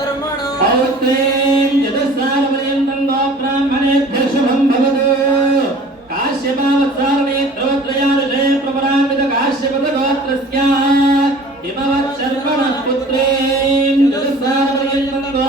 వింధ్యాచలశర్మణో పౌత్రీం జగత్సారపర్యంతం go బ్రాహ్మణేభ్య శుభం భవతు కాశ్యపావత్సారణే ప్రవర్తయాలే ప్రమదాన్యత కాశ్యపదగోత్రస్య హిమవచ్చర్మణ పుత్రీం జగత్సారపర్యంతం go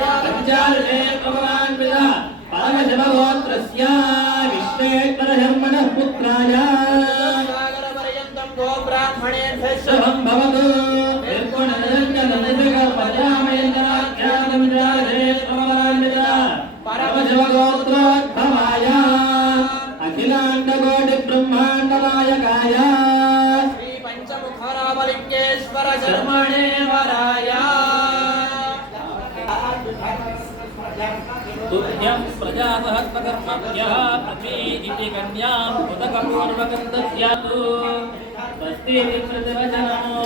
నిరాఖ్యాత పంచాలే ప్రమదాన్విత పరమశివగోత్రస్య విశ్వేశ్వరకర్మణ పుత్రాయ సాగరపర్యంతం go బ్రాహ్మణేభ్య శుభం భవతు నిర్గుణ నిరంజన तुभ्यं प्रजासहस्रकर्मभ्यः पृथ्वी इति कन्यां उदकपूर्वकं दद्यातु स्वस्ति प्रतिवचनमो